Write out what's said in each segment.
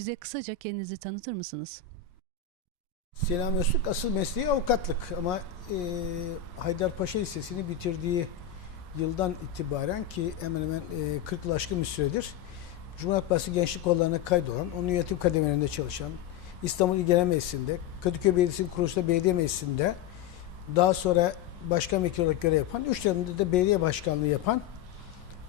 Bize kısaca kendinizi tanıtır mısınız? Selam Öztürk asıl mesleği avukatlık ama e, Haydarpaşa Lisesi'ni bitirdiği yıldan itibaren ki hemen hemen e, 40 yıl aşkın bir süredir Cumhuriyet Partisi Gençlik Kolları'na kaydolan, onun yönetim kademelerinde çalışan, İstanbul İl Genel Meclisi'nde, Kadıköy Belediyesi'nin kuruluşta belediye meclisinde, daha sonra başkan vekili olarak görev yapan, üç dönemde de belediye başkanlığı yapan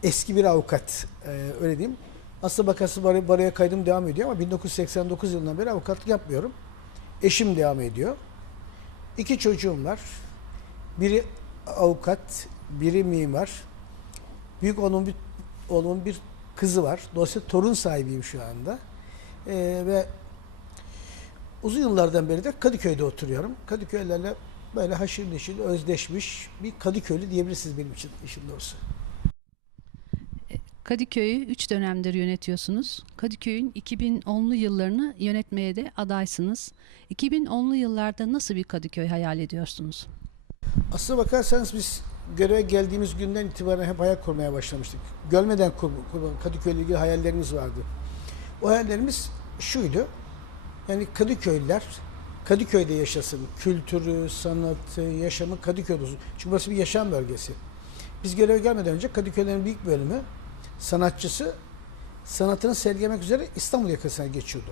eski bir avukat, e, öyle diyeyim. Aslında bakası bar baroya kaydım devam ediyor ama 1989 yılından beri avukatlık yapmıyorum. Eşim devam ediyor. İki çocuğum var. Biri avukat, biri mimar. Büyük oğlumun bir, oğlumun bir kızı var. Dolayısıyla torun sahibiyim şu anda. Ee, ve uzun yıllardan beri de Kadıköy'de oturuyorum. Kadıköylerle böyle haşır neşir, özdeşmiş bir Kadıköylü diyebilirsiniz benim için işin doğrusu. Kadıköy'ü 3 dönemdir yönetiyorsunuz. Kadıköy'ün 2010'lu yıllarını yönetmeye de adaysınız. 2010'lu yıllarda nasıl bir Kadıköy hayal ediyorsunuz? Aslına bakarsanız biz göreve geldiğimiz günden itibaren hep hayal kurmaya başlamıştık. Görmeden kur, ilgili hayallerimiz vardı. O hayallerimiz şuydu. Yani Kadıköylüler Kadıköy'de yaşasın. Kültürü, sanatı, yaşamı Kadıköy'de olsun. Çünkü burası bir yaşam bölgesi. Biz göreve gelmeden önce Kadıköy'lerin büyük bölümü sanatçısı sanatını sergilemek üzere İstanbul yakasına geçiyordu.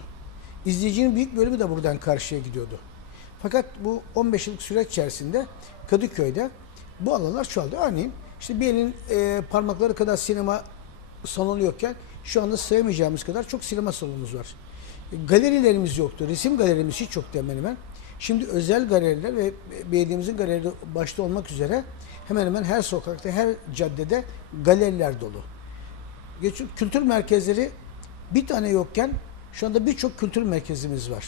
İzleyicinin büyük bölümü de buradan karşıya gidiyordu. Fakat bu 15 yıllık süreç içerisinde Kadıköy'de bu alanlar çoğaldı. Örneğin işte bir elin e, parmakları kadar sinema salonu yokken şu anda sayamayacağımız kadar çok sinema salonumuz var. E, galerilerimiz yoktu. Resim galerimiz hiç yoktu hemen hemen. Şimdi özel galeriler ve belediyemizin galerileri başta olmak üzere hemen hemen her sokakta, her caddede galeriler dolu. Geç, kültür merkezleri bir tane yokken şu anda birçok kültür merkezimiz var.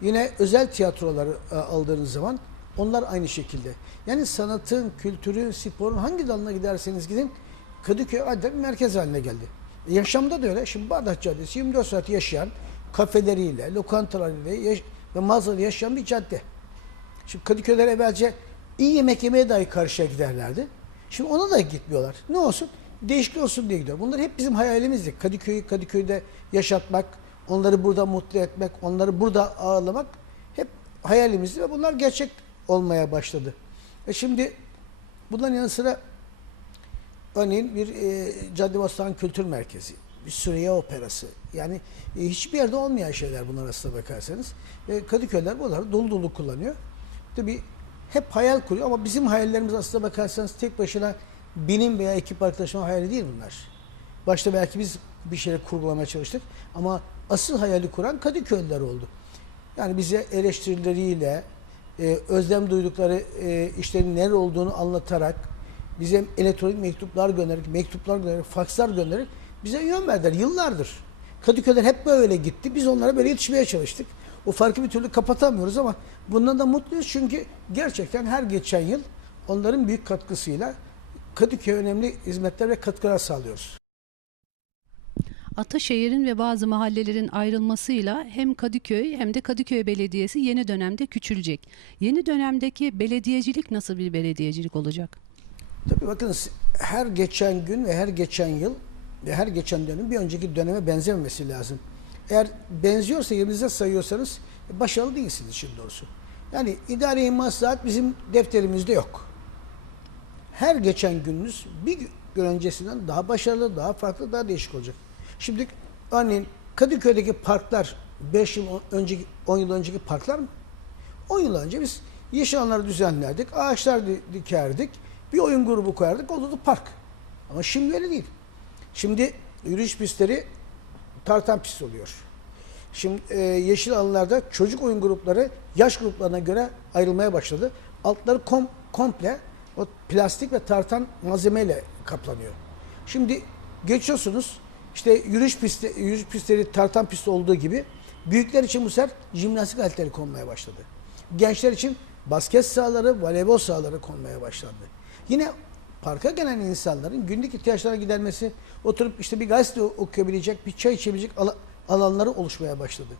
Yine özel tiyatroları e, aldığınız zaman onlar aynı şekilde. Yani sanatın, kültürün, sporun hangi dalına giderseniz gidin Kadıköy adeta bir merkez haline geldi. Yaşamda da öyle. Şimdi Bağdat Caddesi 24 saat yaşayan kafeleriyle, lokantalarıyla yaş- ve mağazalarıyla yaşayan bir cadde. Şimdi Kadıköy'ler evvelce iyi yemek yemeye dahi karşıya giderlerdi. Şimdi ona da gitmiyorlar. Ne olsun? Değişiklik olsun diye gidiyor. Bunlar hep bizim hayalimizdi. Kadıköy'ü Kadıköy'de yaşatmak, onları burada mutlu etmek, onları burada ağırlamak hep hayalimizdi ve bunlar gerçek olmaya başladı. E şimdi bunların yanı sıra örneğin bir e, Caddebostan Kültür Merkezi, bir Süreyya Operası. Yani e, hiçbir yerde olmayan şeyler bunlar aslına bakarsanız. Ve Kadıköy'ler bunları dolu dolu kullanıyor. Tabii hep hayal kuruyor ama bizim hayallerimiz aslına bakarsanız tek başına benim veya ekip arkadaşımın hayali değil bunlar. Başta belki biz bir şeyler kurgulamaya çalıştık ama asıl hayali kuran Kadıköylüler oldu. Yani bize eleştirileriyle, e, özlem duydukları e, işlerin neler olduğunu anlatarak, bize elektronik mektuplar göndererek, mektuplar göndererek, fakslar göndererek bize yön verdiler yıllardır. Kadıköy'ler hep böyle gitti. Biz onlara böyle yetişmeye çalıştık. O farkı bir türlü kapatamıyoruz ama bundan da mutluyuz çünkü gerçekten her geçen yıl onların büyük katkısıyla Kadıköy önemli hizmetler ve katkılar sağlıyoruz. Ataşehir'in ve bazı mahallelerin ayrılmasıyla hem Kadıköy hem de Kadıköy Belediyesi yeni dönemde küçülecek. Yeni dönemdeki belediyecilik nasıl bir belediyecilik olacak? Tabii bakınız her geçen gün ve her geçen yıl ve her geçen dönem bir önceki döneme benzememesi lazım. Eğer benziyorsa yerinize sayıyorsanız başarılı değilsiniz işin doğrusu. Yani idari maslahat bizim defterimizde yok. Her geçen gününüz bir gün öncesinden daha başarılı, daha farklı, daha değişik olacak. Şimdi örneğin Kadıköy'deki parklar 5 yıl önceki 10 yıl önceki parklar mı? 10 yıl önce biz yeşil alanları düzenlerdik, ağaçlar di- dikerdik, bir oyun grubu koyardık, olurdu park. Ama şimdi öyle değil. Şimdi yürüyüş pistleri tartan pist oluyor. Şimdi e, yeşil alanlarda çocuk oyun grupları yaş gruplarına göre ayrılmaya başladı. Altları kom, komple o plastik ve tartan malzemeyle kaplanıyor. Şimdi geçiyorsunuz işte yürüyüş pisti, yürüyüş pistleri tartan pisti olduğu gibi büyükler için bu sefer jimnastik aletleri konmaya başladı. Gençler için basket sahaları, voleybol sahaları konmaya başlandı. Yine parka gelen insanların günlük ihtiyaçlarına gidermesi, oturup işte bir gazete okuyabilecek, bir çay içebilecek ala- alanları oluşmaya başladı.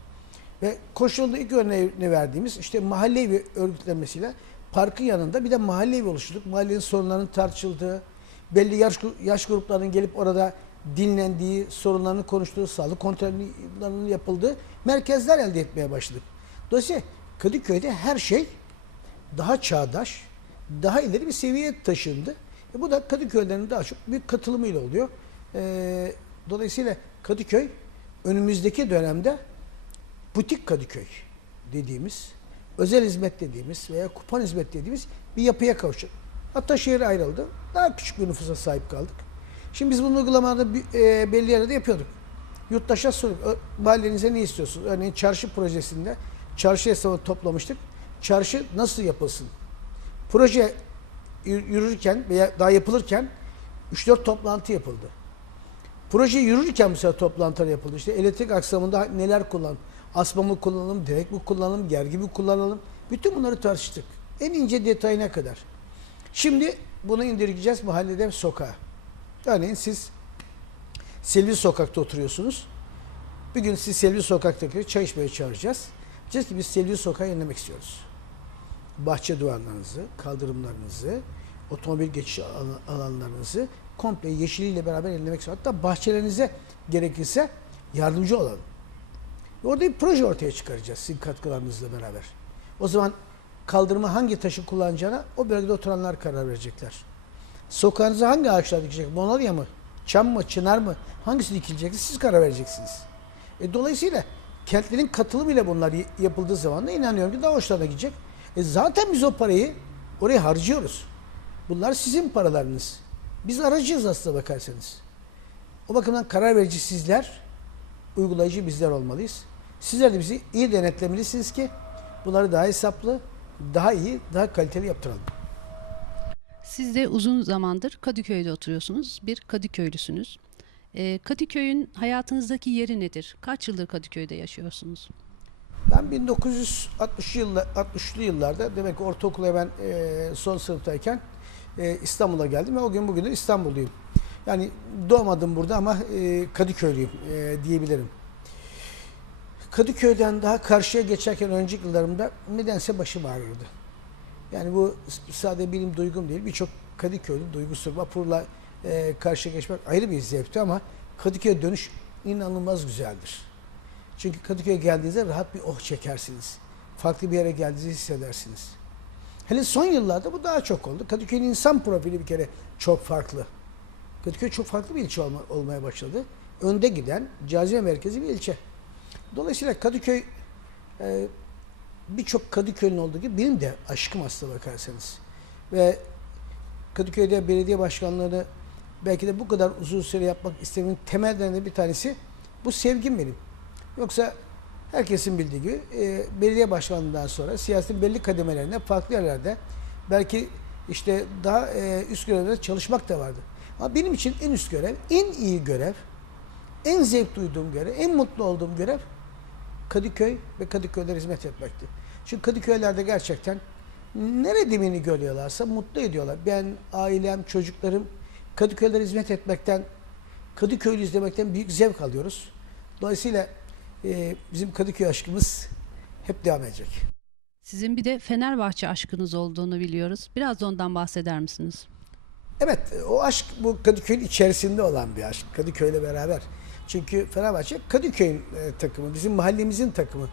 Ve koşulda ilk örneğini verdiğimiz işte mahalle örgütlenmesiyle parkın yanında bir de mahalle evi oluşturduk. Mahallenin sorunlarının tartışıldığı, belli yaş, yaş gruplarının gelip orada dinlendiği, sorunlarını konuştuğu, sağlık kontrollerinin yapıldığı merkezler elde etmeye başladık. Dolayısıyla Kadıköy'de her şey daha çağdaş, daha ileri bir seviyeye taşındı. E bu da Kadıköy'lerin daha çok bir katılımıyla oluyor. E, dolayısıyla Kadıköy önümüzdeki dönemde butik Kadıköy dediğimiz, özel hizmet dediğimiz veya kupon hizmet dediğimiz bir yapıya kavuşacak. Hatta şehir ayrıldı. Daha küçük bir nüfusa sahip kaldık. Şimdi biz bunu uygulamada e, belli yerlerde yapıyorduk. Yurttaşa sorduk. "Ö- Mahallenize ne istiyorsunuz? Örneğin çarşı projesinde çarşı hesabı toplamıştık. Çarşı nasıl yapılsın? Proje yür- yürürken veya daha yapılırken 3-4 toplantı yapıldı. Proje yürürken sefer toplantılar yapıldı. İşte elektrik aksamında neler kullan? Asma mı kullanalım, direkt mi kullanalım, gergi mi kullanalım? Bütün bunları tartıştık. En ince detayına kadar. Şimdi bunu indirgeyeceğiz mahallede sokağa. Örneğin siz Selvi Sokak'ta oturuyorsunuz. Bir gün siz Selvi Sokak'taki çay içmeye çağıracağız. Diyeceğiz ki biz Selvi Sokak'ı yenilemek istiyoruz. Bahçe duvarlarınızı, kaldırımlarınızı, otomobil geçiş alan- alanlarınızı komple yeşiliyle beraber yenilemek istiyoruz. Hatta bahçelerinize gerekirse yardımcı olalım. Orada bir proje ortaya çıkaracağız sizin katkılarınızla beraber. O zaman kaldırıma hangi taşı kullanacağına o bölgede oturanlar karar verecekler. Sokağınıza hangi ağaçlar dikilecek? Monolya mı? Çam mı? Çınar mı? Hangisi dikilecek? Siz karar vereceksiniz. E, dolayısıyla kentlerin katılımıyla bunlar yapıldığı zaman da inanıyorum ki daha hoşlarına gidecek. E, zaten biz o parayı oraya harcıyoruz. Bunlar sizin paralarınız. Biz aracıyız aslında bakarsanız. O bakımdan karar verici sizler, uygulayıcı bizler olmalıyız. Sizler de bizi iyi denetlemelisiniz ki bunları daha hesaplı, daha iyi, daha kaliteli yaptıralım. Siz de uzun zamandır Kadıköy'de oturuyorsunuz. Bir Kadıköylüsünüz. Ee, Kadıköy'ün hayatınızdaki yeri nedir? Kaç yıldır Kadıköy'de yaşıyorsunuz? Ben 1960 yıllar 60'lı yıllarda demek ki ortaokula ben e, son sınıftayken e, İstanbul'a geldim ve o gün bugün de İstanbulluyum. Yani doğmadım burada ama e, Kadıköylüyüm e, diyebilirim. Kadıköy'den daha karşıya geçerken önceki yıllarımda nedense başım ağrırdı. Yani bu sadece benim duygum değil, birçok Kadıköylü duygusu. Vapurla e, karşıya geçmek ayrı bir zevkti ama Kadıköy'e dönüş inanılmaz güzeldir. Çünkü Kadıköy'e geldiğinizde rahat bir oh çekersiniz. Farklı bir yere geldiğinizi hissedersiniz. Hele son yıllarda bu daha çok oldu. Kadıköy'ün insan profili bir kere çok farklı. Kadıköy çok farklı bir ilçe olma- olmaya başladı. Önde giden cazibe merkezi bir ilçe. Dolayısıyla Kadıköy e, birçok Kadıköy'ün olduğu gibi benim de aşkım aslına bakarsanız. Ve Kadıköy'de belediye başkanlığını belki de bu kadar uzun süre yapmak istememin temellerinden bir tanesi bu sevgim benim. Yoksa herkesin bildiği gibi e, belediye başkanlığından sonra siyasetin belli kademelerinde farklı yerlerde belki işte daha e, üst görevlerde çalışmak da vardı. Ama benim için en üst görev, en iyi görev, en zevk duyduğum görev, en mutlu olduğum görev Kadıköy ve Kadıköy'de hizmet etmekti. Çünkü Kadıköylerde gerçekten nerede beni görüyorlarsa mutlu ediyorlar. Ben, ailem, çocuklarım Kadıköy'de hizmet etmekten, Kadıköy'ü izlemekten büyük zevk alıyoruz. Dolayısıyla e, bizim Kadıköy aşkımız hep devam edecek. Sizin bir de Fenerbahçe aşkınız olduğunu biliyoruz. Biraz da ondan bahseder misiniz? Evet, o aşk bu Kadıköy'ün içerisinde olan bir aşk. Kadıköy'le beraber. Çünkü Fenerbahçe Kadıköy'ün e, takımı, bizim mahallemizin takımı.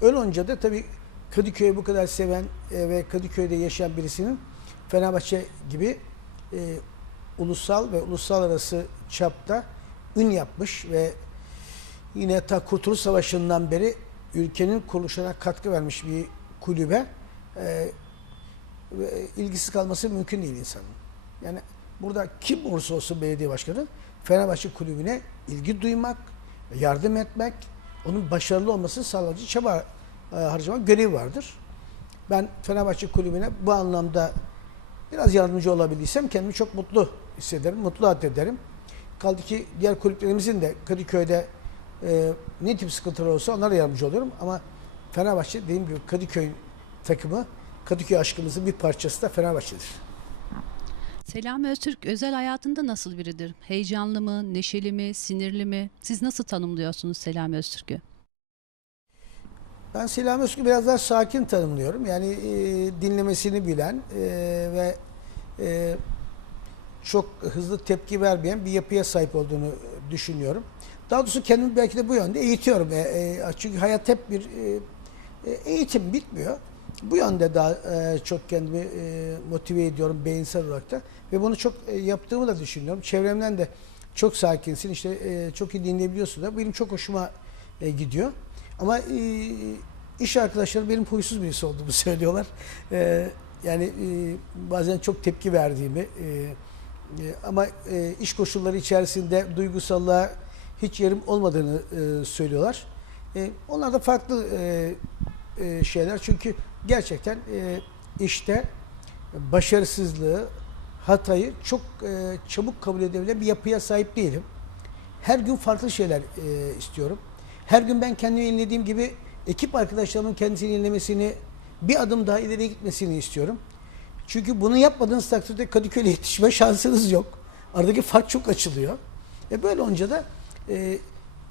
Öyle olunca da tabii Kadıköy'ü bu kadar seven e, ve Kadıköy'de yaşayan birisinin Fenerbahçe gibi e, ulusal ve uluslararası çapta ün yapmış ve yine ta Kurtuluş Savaşı'ndan beri ülkenin kuruluşuna katkı vermiş bir kulübe e, ilgisiz kalması mümkün değil insanın. Yani burada kim olursa olsun belediye başkanı Fenerbahçe kulübüne ilgi duymak, yardım etmek, onun başarılı olmasını sağlayıcı çaba e, harcamak görevi vardır. Ben Fenerbahçe kulübüne bu anlamda biraz yardımcı olabildiysem kendimi çok mutlu hissederim, mutlu ederim. Kaldı ki diğer kulüplerimizin de Kadıköy'de e, ne tip sıkıntılar olsa onlara yardımcı oluyorum. Ama Fenerbahçe dediğim gibi Kadıköy takımı, Kadıköy aşkımızın bir parçası da Fenerbahçe'dir. Selami Öztürk özel hayatında nasıl biridir? Heyecanlı mı, neşeli mi, sinirli mi? Siz nasıl tanımlıyorsunuz Selami Öztürk'ü? Ben Selami Özgür'ü biraz daha sakin tanımlıyorum. Yani e, dinlemesini bilen e, ve e, çok hızlı tepki vermeyen bir yapıya sahip olduğunu düşünüyorum. Daha doğrusu kendimi belki de bu yönde eğitiyorum. E, e, çünkü hayat hep bir e, e, eğitim bitmiyor. Bu yönde daha e, çok kendimi e, motive ediyorum beyinsel olarak da ve bunu çok e, yaptığımı da düşünüyorum. Çevremden de çok sakinsin, işte e, çok iyi dinleyebiliyorsun da benim çok hoşuma e, gidiyor. Ama e, iş arkadaşlarım benim huysuz birisi olduğumu söylüyorlar. E, yani e, bazen çok tepki verdiğimi e, e, ama e, iş koşulları içerisinde duygusallığa hiç yerim olmadığını e, söylüyorlar. E, onlar da farklı e, e, şeyler çünkü gerçekten e, işte başarısızlığı, hatayı çok e, çabuk kabul edebilen bir yapıya sahip değilim. Her gün farklı şeyler e, istiyorum. Her gün ben kendimi yenilediğim gibi ekip arkadaşlarımın kendisini yenilemesini, bir adım daha ileriye gitmesini istiyorum. Çünkü bunu yapmadığınız takdirde Kadıköy'e yetişme şansınız yok. Aradaki fark çok açılıyor. E böyle olunca da e,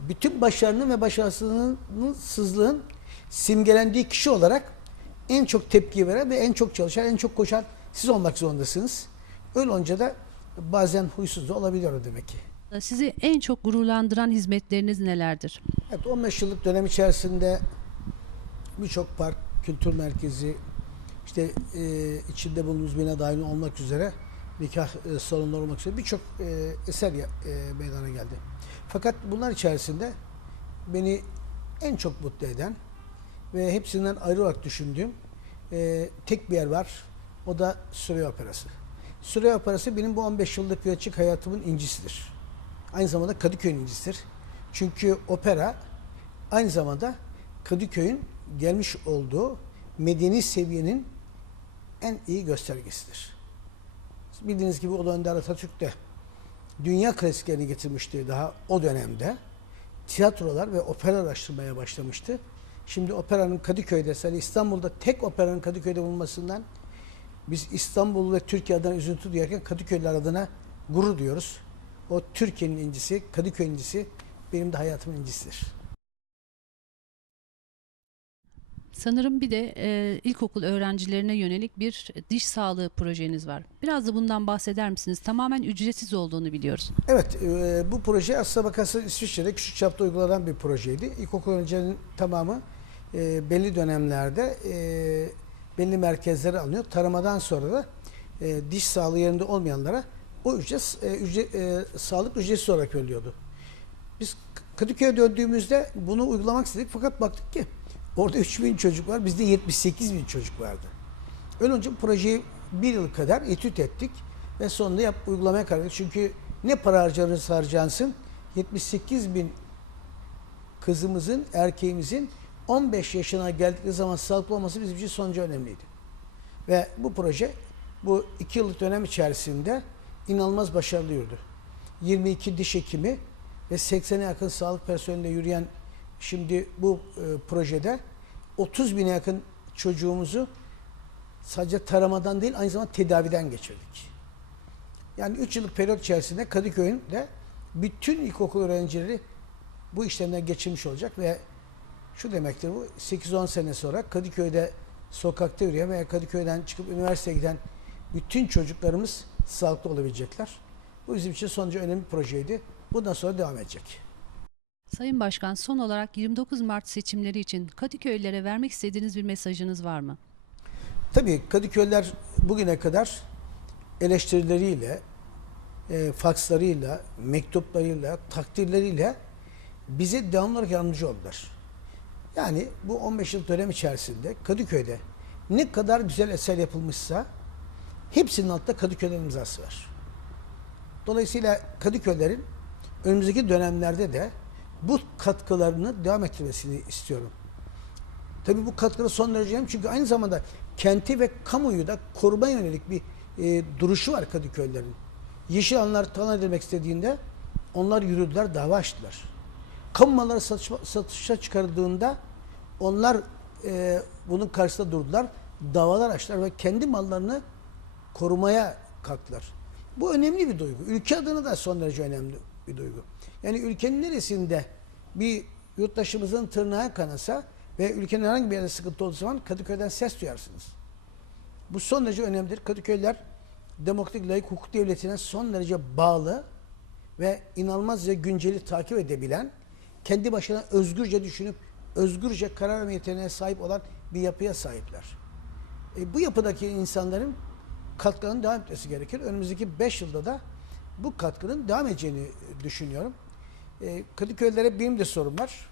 bütün başarının ve başarısızlığın simgelendiği kişi olarak en çok tepki veren ve en çok çalışan, en çok koşan siz olmak zorundasınız. Öyle olunca da bazen huysuz da olabiliyor demek ki. Sizi en çok gururlandıran hizmetleriniz nelerdir? Evet 15 yıllık dönem içerisinde birçok park, kültür merkezi, işte e, içinde bulunduğumuz bina dahil olmak üzere nikah e, salonları olmak üzere birçok e, eser e, meydana geldi. Fakat bunlar içerisinde beni en çok mutlu eden ve hepsinden ayrı olarak düşündüğüm e, tek bir yer var. O da Süreyya Operası. Süreyya Operası benim bu 15 yıllık açık hayatımın incisidir. Aynı zamanda Kadıköy'ün incisidir. Çünkü opera aynı zamanda Kadıköy'ün gelmiş olduğu medeni seviyenin en iyi göstergesidir. Bildiğiniz gibi Ulu Önder Atatürk de dünya klasiklerini getirmişti daha o dönemde. Tiyatrolar ve opera araştırmaya başlamıştı. Şimdi operanın Kadıköy'de, mesela İstanbul'da tek operanın Kadıköy'de bulunmasından biz İstanbul ve Türkiye adına üzüntü duyarken Kadıköylüler adına gurur diyoruz. O Türkiye'nin incisi, Kadıköy incisi benim de hayatımın incisidir. Sanırım bir de e, ilkokul öğrencilerine yönelik bir diş sağlığı projeniz var. Biraz da bundan bahseder misiniz? Tamamen ücretsiz olduğunu biliyoruz. Evet, e, bu proje aslına bakarsanız İsviçre'de küçük çapta uygulanan bir projeydi. İlkokul öğrencilerinin tamamı e, belli dönemlerde e, belli merkezlere alınıyor. Taramadan sonra da e, diş sağlığı yerinde olmayanlara o ücret, e, ücret e, sağlık ücretsiz olarak veriliyordu. Biz Kadıköy'e döndüğümüzde bunu uygulamak istedik fakat baktık ki orada 3000 çocuk var, bizde 78 bin çocuk vardı. Öyle bu projeyi bir yıl kadar etüt ettik ve sonunda yap, uygulamaya karar verdik. Çünkü ne para harcarız harcansın 78 bin kızımızın, erkeğimizin 15 yaşına geldikleri zaman sağlıklı olması bizim için son derece önemliydi. Ve bu proje bu iki yıllık dönem içerisinde inanılmaz başarılı yürüdü. 22 diş hekimi ve 80'e yakın sağlık personeliyle yürüyen şimdi bu e, projede 30 bine yakın çocuğumuzu sadece taramadan değil aynı zamanda tedaviden geçirdik. Yani 3 yıllık periyot içerisinde Kadıköy'ün de bütün ilkokul öğrencileri bu işlemden geçirmiş olacak ve şu demektir bu 8-10 sene sonra Kadıköy'de sokakta yürüyen veya Kadıköy'den çıkıp üniversiteye giden bütün çocuklarımız sağlıklı olabilecekler. Bu bizim için son derece önemli bir projeydi. Bundan sonra devam edecek. Sayın Başkan son olarak 29 Mart seçimleri için Kadıköylülere vermek istediğiniz bir mesajınız var mı? Tabii Kadıköy'ler bugüne kadar eleştirileriyle, e, fakslarıyla, mektuplarıyla, takdirleriyle bize devamlı olarak yardımcı oldular. Yani bu 15 yıl dönem içerisinde Kadıköy'de ne kadar güzel eser yapılmışsa hepsinin altında Kadıköy'den imzası var. Dolayısıyla Kadıköy'lerin önümüzdeki dönemlerde de bu katkılarını devam ettirmesini istiyorum. Tabii bu katkıda son derece önemli çünkü aynı zamanda kenti ve kamuyu da koruma yönelik bir e, duruşu var Kadıköy'lerin. Yeşil alanlar talan edilmek istediğinde onlar yürüdüler, dava açtılar. Kamu malları satışma, satışa çıkarıldığında onlar e, bunun karşısında durdular, davalar açtılar ve kendi mallarını korumaya kalktılar. Bu önemli bir duygu. Ülke adına da son derece önemli bir duygu. Yani ülkenin neresinde bir yurttaşımızın tırnağı kanasa ve ülkenin herhangi bir yerinde sıkıntı olduğu zaman Kadıköy'den ses duyarsınız. Bu son derece önemlidir. Kadıköylüler demokratik layık hukuk devletine son derece bağlı ve inanılmazca günceli takip edebilen, kendi başına özgürce düşünüp özgürce karar verme yeteneğine sahip olan bir yapıya sahipler. E, bu yapıdaki insanların katkının devam etmesi gerekir. Önümüzdeki 5 yılda da bu katkının devam edeceğini düşünüyorum. E, Kadıköylülere benim de sorum var.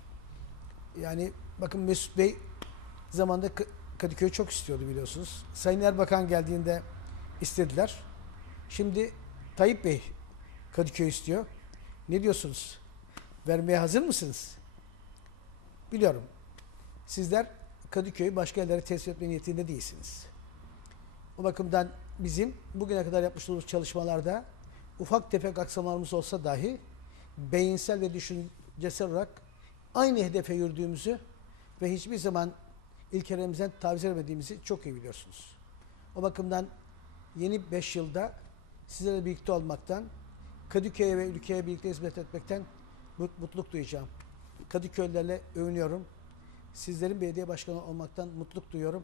Yani bakın Mesut Bey zamanda K- Kadıköy'ü çok istiyordu biliyorsunuz. Sayın Erbakan geldiğinde istediler. Şimdi Tayyip Bey Kadıköy istiyor. Ne diyorsunuz? Vermeye hazır mısınız? Biliyorum. Sizler Kadıköy'ü başka yerlere teslim etme niyetinde değilsiniz. O bakımdan bizim bugüne kadar yapmış olduğumuz çalışmalarda ufak tefek aksamalarımız olsa dahi beyinsel ve düşüncesel olarak aynı hedefe yürüdüğümüzü ve hiçbir zaman ilkelerimizden taviz vermediğimizi çok iyi biliyorsunuz. O bakımdan yeni 5 yılda sizlerle birlikte olmaktan, Kadıköy'e ve ülkeye birlikte hizmet etmekten mut- mutluluk duyacağım. Kadıköylülerle övünüyorum. Sizlerin belediye başkanı olmaktan mutluluk duyuyorum.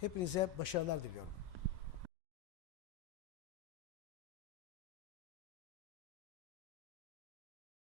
Hepinize başarılar diliyorum.